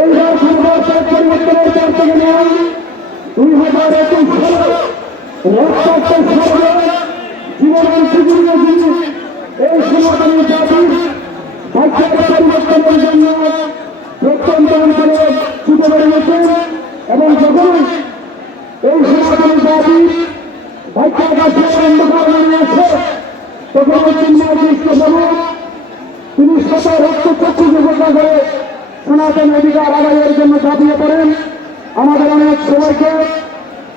এইবার পরিবর্তনের পর থেকে নিয়ে 2021 সালে রক্তাক্ত সরকার জীবন এই সনাতনী জাতির ভাগ্যের পরিবর্তনের জন্য প্রত্যন্ত অঞ্চলে ছুটে বেরিয়েছে এবং যখন এই সনাতনী জাতির ভাগ্যের কাছে অন্ধকার মনে আছে তখন তিনি শত রক্ত চক্ষু ঘোষণা করে সনাতন অধিকার আদায়ের জন্য ঝাঁপিয়ে পড়েন। আমাদের অনেক সবাইকে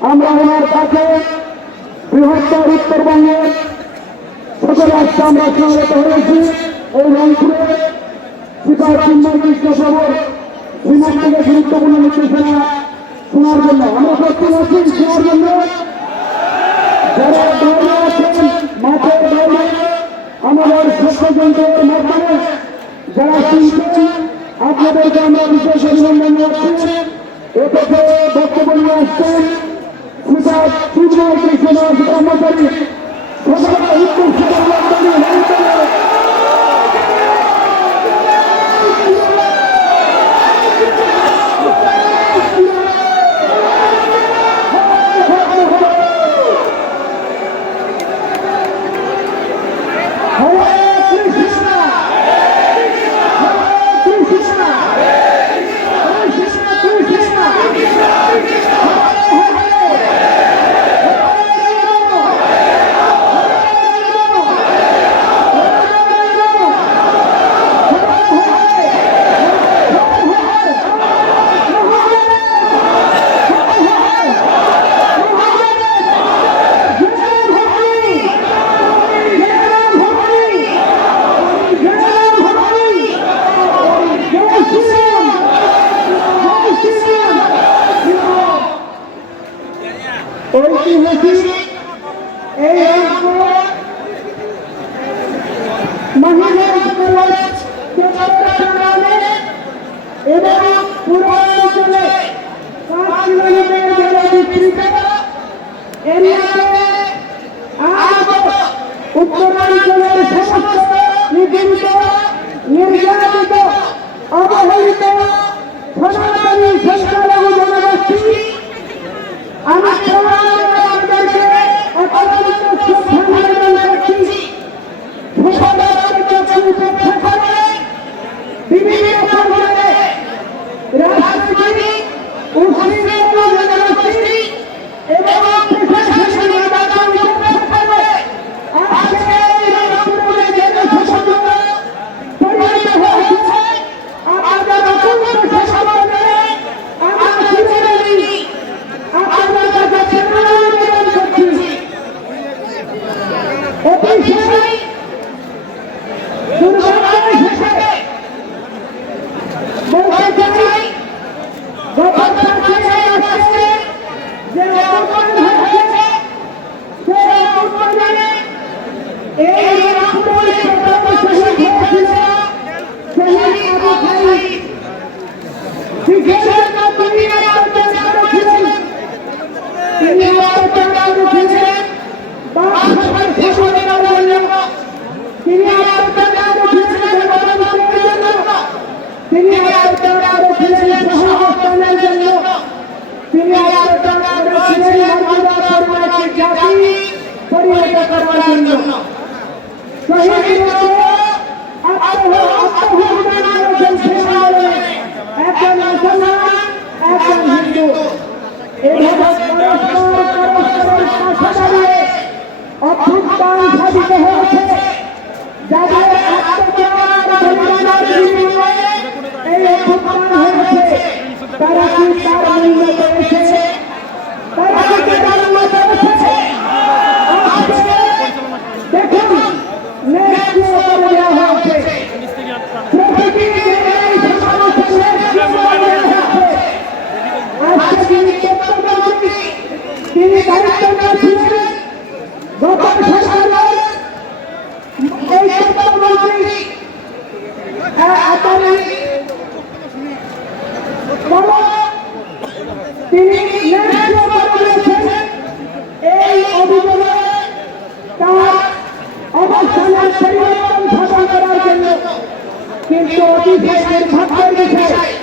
আমরা ওনার কাছে বৃহত্তর উত্তরবঙ্গের সকল রাষ্ট্রে আমরা সমবেত হয়েছি। এই রংপুরে শিকার চিন্ময় কৃষ্ণ সবর শ্রীমন থেকে গুরুত্বপূর্ণ নির্দেশনা শোনার জন্য আমরা প্রস্তুত আছি। শোনার জন্য যারা দৌড়ে আছেন মাঠের দৌড়ে আমাদের সত্যযন্ত্রের মাধ্যমে যারা শুনছেন আপনাদেরকে আমরা বিশেষ অভিনন্দন জানাচ্ছি। এতে বক্তব্য নিয়ে আসছেন শিকার চিন্ময় কৃষ্ণ কর্মচারী উত্তরাঞ্চলের সমস্ত নিপীড়িত নির্যাতিত অবহেলিত সনাতনী সংখ্যালঘু জনগোষ্ঠী আমি আমাদেরকে অত্যন্ত শ্রদ্ধা নিবেদন করছি। উপেক্ষা করে বিভিন্ন পর্যায়ে রাজনৈতিক উশৃঙ্খল জনগোষ্ঠী এবং অভ্যুত্থান সাধিত হয়েছে যাদের এই অভ্যুত্থান হয়েছে তারা কি তার মূল্য পেয়েছে? তারা কি তার মূল্য পেয়েছে? দেখুন নেতৃত্ব করে দেওয়া হয়েছে তিনি দায়িত্ব নিয়েছিলেন গত সরকারের এই তথ্যমন্ত্রী তিনি এই অভিযোগে তার অবস্থানের পরিবর্তন সাধন করার জন্য, কিন্তু অতিশয় দুর্ভাগ্যের বিষয়